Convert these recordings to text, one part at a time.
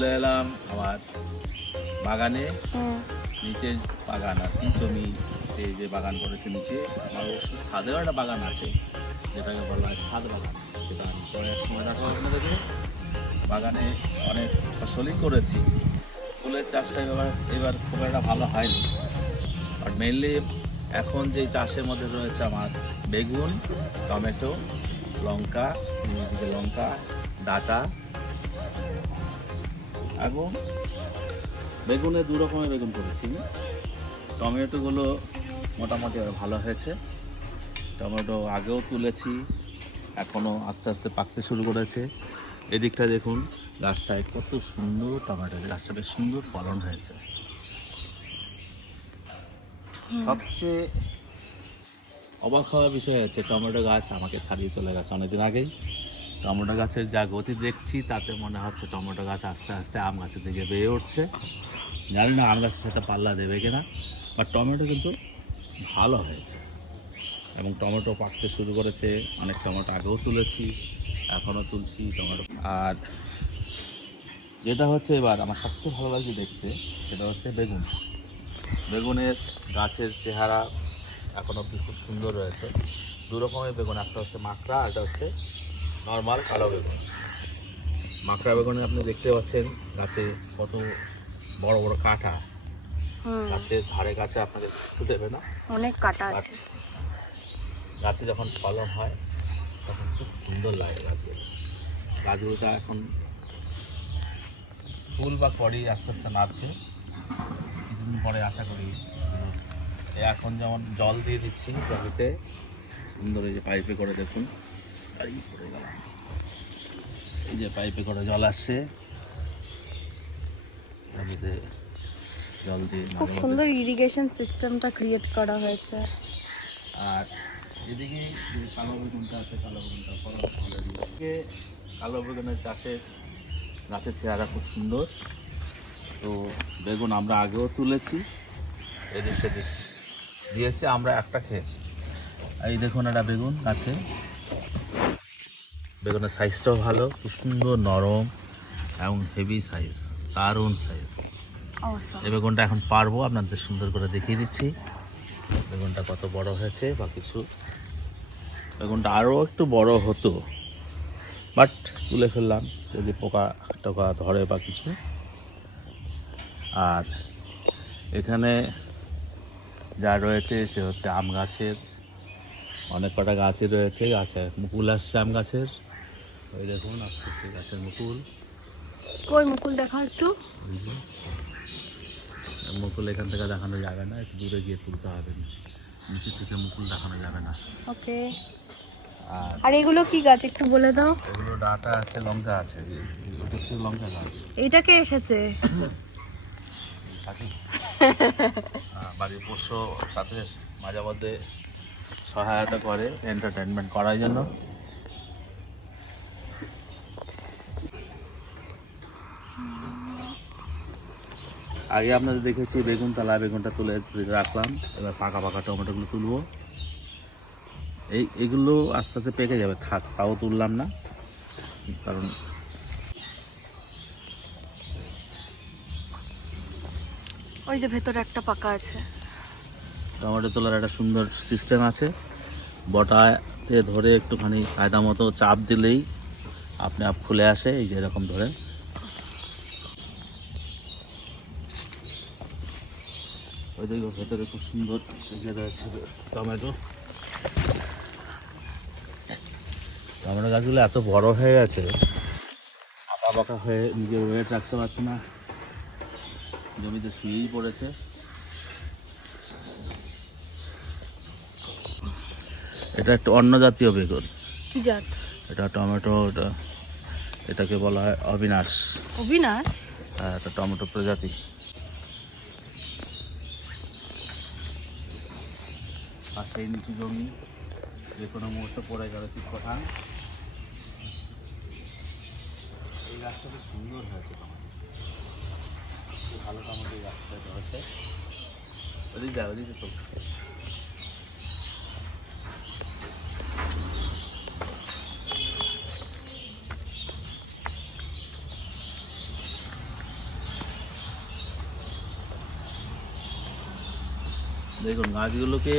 চলে এলাম আমার বাগানে। নিচে বাগান আর কি, জমি এই যে বাগান করেছে নিচে, আমার অবশ্য ছাদেও একটা বাগান আছে যেটাকে বলা হয় ছাদ বাগান। সেটা আমি পরে এক সময় রাখবো আপনাদেরকে। বাগানে অনেক ফসলই করেছি। ফুলের চাষটা এবার খুব একটা ভালো হয়নি, আর মেনলি এখন যে চাষের মধ্যে রয়েছে আমার বেগুন, টমেটো, লঙ্কা, লঙ্কা ডাঁটা, এবং বেগুনে দু রকমের বেগুন করেছি। টমেটোগুলো মোটামুটি ভালো হয়েছে। টমেটো আগেও তুলেছি, এখনও আস্তে আস্তে পাকতে শুরু করেছে। এদিকটা দেখুন, গাছটায় কত সুন্দর টমেটো, গাছটা বেশ সুন্দর ফলন হয়েছে। সবচেয়ে অবাক হওয়ার বিষয় আছে, টমেটো গাছ আমাকে ছাড়িয়ে চলে গেছে অনেকদিন আগেই। টমেটো গাছের যা গতি দেখছি তাতে মনে হচ্ছে টমেটো গাছ আস্তে আস্তে আম গাছের দিকে বেয়ে উঠছে। জানি না আম গাছের সাথে পাল্লা দেবে কিনা, বাট টমেটো কিন্তু ভালো হয়েছে এবং টমেটো পাকতে শুরু করেছে। অনেক টমেটো আগেও তুলেছি, এখনও তুলছি টমেটো। আর যেটা হচ্ছে এবার আমার সবচেয়ে ভালো লাগছে দেখতে, সেটা হচ্ছে বেগুন। বেগুনের গাছের চেহারা এখন অব্দি খুব সুন্দর রয়েছে। দু রকমের বেগুন, একটা হচ্ছে মাকড়া, আর একটা হচ্ছে নর্মাল কালো বেগুন। মাকড়া বেগুনে আপনি দেখতে পাচ্ছেন গাছে কত বড় বড় কাঁটা, গাছের ধারে কাছে আপনাকে বুঝতে দেবে না, অনেক কাঁটা আছে। গাছে যখন ফলন হয় তখন খুব সুন্দর লাগে গাছগুলোটা এখন ফুল বা কড়ি আস্তে আস্তে নামছে। কিছুদিন পরে আশা করি এখন যেমন জল দিয়ে দিচ্ছি জমিতে সুন্দর, এই যে পাইপে করে দেখুন, পড়ে গেলাম, এই যে পাইপে করে জল আসছে জমিতে, জল দিয়ে খুব সুন্দর ইরিগেশন সিস্টেমটা ক্রিয়েট করা হয়েছে। আর এদিকে যে কালো বেগুনটা আছে, কালো বেগুনটা ফলন অলরেডি। কালো বেগুনের চাষে গাছের চেহারা খুব সুন্দর। তো বেগুন আমরা আগেও তুলেছি, এদিক সেদিক দিয়েছি, আমরা একটা খেয়েছি। এই দেখুন একটা বেগুন গাছে, বেগুনের সাইজটাও ভালো, খুব সুন্দর নরম এবং হেভি সাইজ, দারুণ সাইজ। এই বেগুনটা এখন পারবো, আপনাদের সুন্দর করে দেখিয়ে দিচ্ছি বেগুনটা কত বড় হয়েছে বা কিছু। বেগুনটা আরও একটু বড় হতো, বাট তুলে ফেললাম যদি পোকা টোকা ধরে বা কিছু। আর এখানে যা রয়েছে সে হচ্ছে আম গাছের অনেক কটা গাছই রয়েছে। গাছে মুকুল আসছে আম গাছের, ওই দেখুন আস্তে আস্তে গাছের মুকুল। কই মুকুল দেখা একটু। মুকুল এখান থেকে দেখানো যাবে না, একটু দূরে গিয়ে তুলতে হবে, নিচে থেকে মুকুল দেখানো যাবে না। ওকে। আর এগুলো কি গাছ একটু বলে দাও। এগুলো ডাঁটা আছে, লঙ্কা আছে, লঙ্কা গাছ। এইটাকে এসেছে বাড়ির পোষ্য সাথে মাঝে মধ্যে সহায়তা করে এন্টারটেনমেন্ট করার জন্য। আগে আপনাদের দেখেছি বেগুন তালা, বেগুনটা তুলে রাখলাম, এবার পাকা পাকা টমেটোগুলো তুলবো। এইগুলো আস্তে আস্তে পেকে যাবে, থাক, তাও তুললাম না, কারণ ওই যে ভেতরে একটা পাকা আছে। টমেটো তোলার একটা সুন্দর সিস্টেম আছে, বটাতে ধরে একটুখানি কায়দা মতো চাপ দিলেই আপনি আপ খুলে আসে, এই যে এরকম ধরে। ওই যে ভেতরে খুব সুন্দর রয়েছে টমেটো। টমেটো গাছগুলো এত বড় হয়ে গেছে, আঁকা বাঁকা হয়ে নিজের ওয়েট রাখতে পারছে না, জমিতে শুয়েই পড়েছে। এটা একটা অন্য জাতীয় বেগুন। কি জাত? এটা টমেটো, এটাকে বলা হয় অবিনাশ। অবিনাশ? হ্যাঁ, এটা টমেটো প্রজাতি। পাশেই নিচু জমি, যে কোনো মুহূর্তে পড়ে গেল চিৎকোঠা। এই গাছটা খুব সুন্দর হয়েছে, টমেটো ভালো টমেটো এই গাছটা হয়েছে। ওদিক দেখ, ওদিকে চল। দেখুন গাছগুলোকে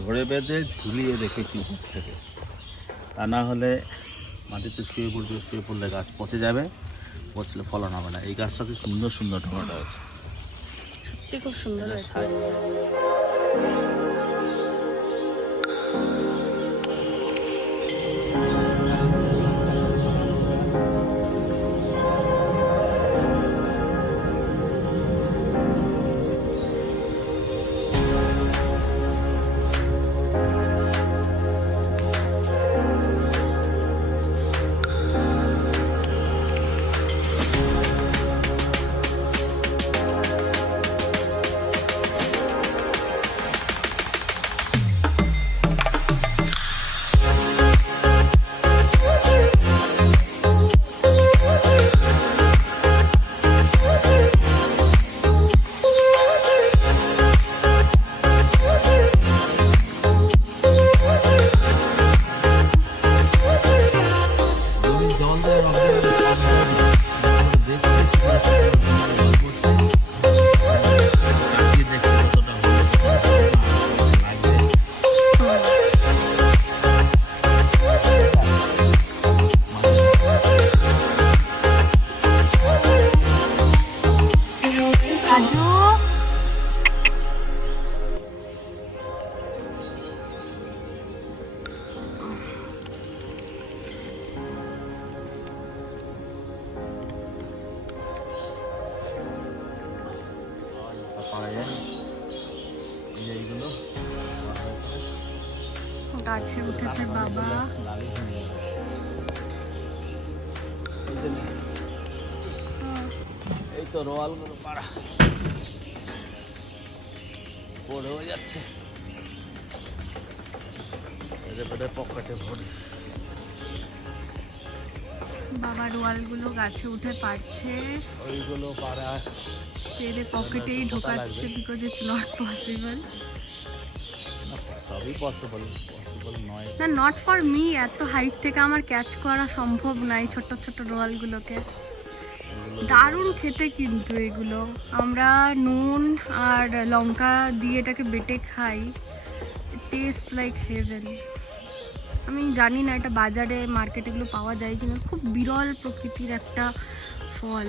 ধরে বেঁধে ঝুলিয়ে রেখেছি উপর থেকে, তা না হলে মাটিতে শুয়ে পড়লে গাছ পচে যাবে, পচলে ফলন হবে না। এই গাছটাতে সুন্দর সুন্দর টমেটো আছে, সত্যি খুব সুন্দর হয়েছে। গাছে উঠেছে বাবা। এই তো রোয়ালগুলো পাড়া পড়ে হয়ে যাচ্ছে, পকেটে ভরি। বাবা রোয়ালগুলো গাছে উঠে পারছে, ওইগুলো পাড়া পেরে পকেটেই ঢোকাচ্ছে, বিকজ ইটস নট পসিবল। সবই পসিবল নয় না, নট ফর মি। এত হাইট থেকে আমার ক্যাচ করা সম্ভব নয় ছোট ছোট রোয়ালগুলোকে। দারুণ খেতে কিন্তু এগুলো। আমরা নুন আর লঙ্কা দিয়ে এটাকে বেটে খাই, টেস্ট লাইক হেভেন। আমি জানি না এটা বাজারে মার্কেটে এগুলো পাওয়া যায় কিনা, খুব বিরল প্রকৃতির একটা ফল।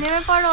নেমে পড়ো।